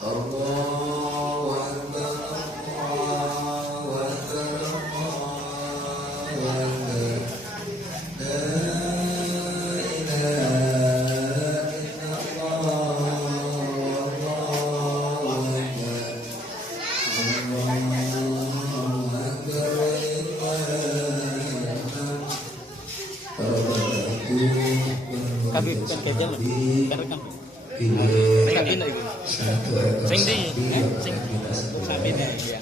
Allahu Akbar, Allahu Akbar, Allahu Akbar. La ilaha illallah, Allahu Akbar. Allahu Akbar, Kabit kan kejam kan kabin lagi sing di sing kabin ya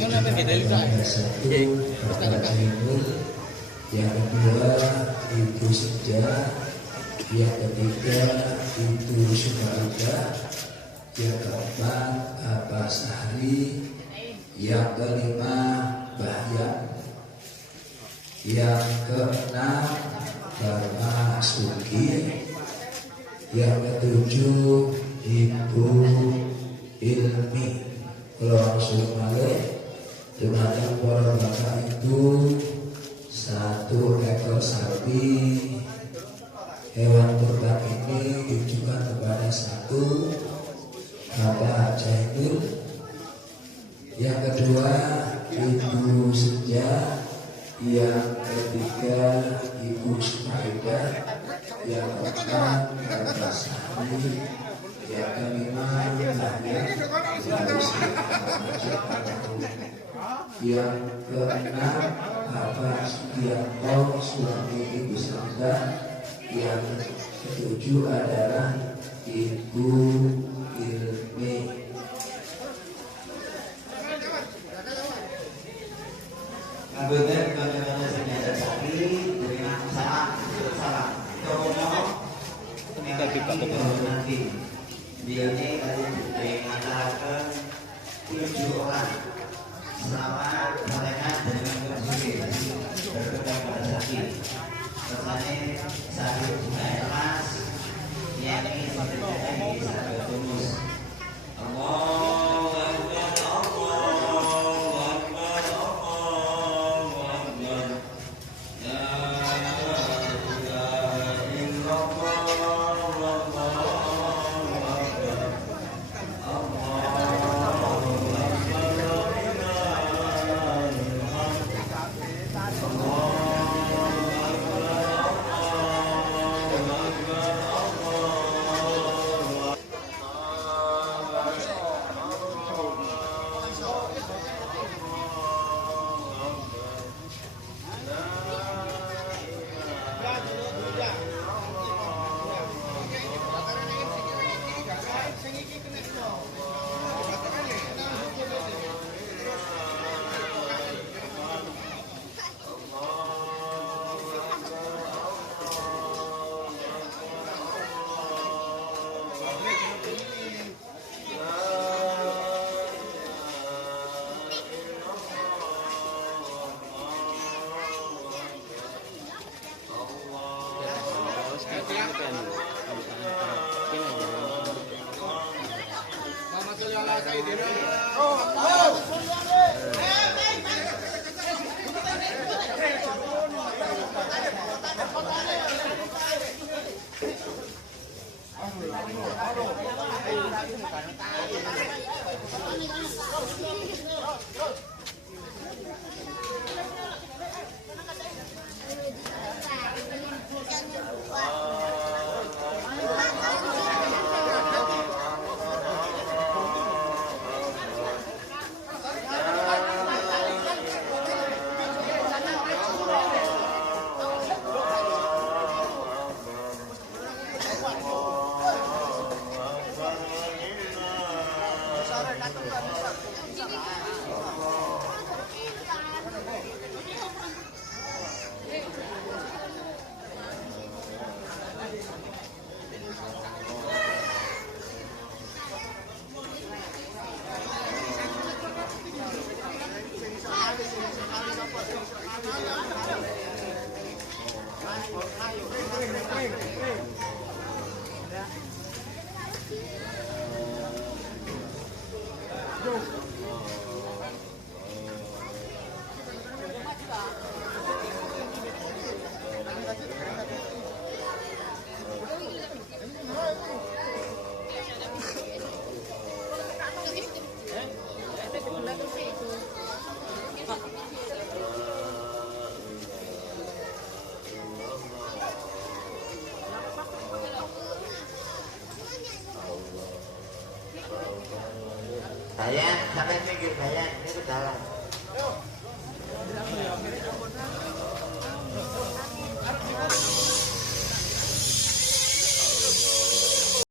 kan apa beda juga yang kedua itu sejak, yang ketiga itu Sumaida, yang keempat Abah Sahri, yang kelima Bahyan, yang keenam Bapak Sugi, yang ketujuh Ibu Ilmi. Kalau langsung balik dengan para bapak itu 1 ekor sapi. Hewan kurban ini ditujukan kepada 1 Bapak Jainul, yang kedua Ibu Senja, yang ketiga Ibu Sumaida, yang keempat Bapak Sahri, yang kelima yang keenam Bapak Sugianto suami Ibu Sanda, yang ketujuh adalah Ibu Ilmi. Kabupaten bagaimana senjata sapi dengan salah nanti dia ini mengatakan 7 orang selamat mereka dengan bersih berpegang pada sapi. Pesannya sapi juga emas yang ini menjadi sapi tulus. Allahu Akbar, Allahu Akbar, Allahu Akbar. La ilaha illallah, Allahu Akbar. Allahu Akbar, la ilaha illallah. Bayan, sampai pinggir bayan, ini ke dalam.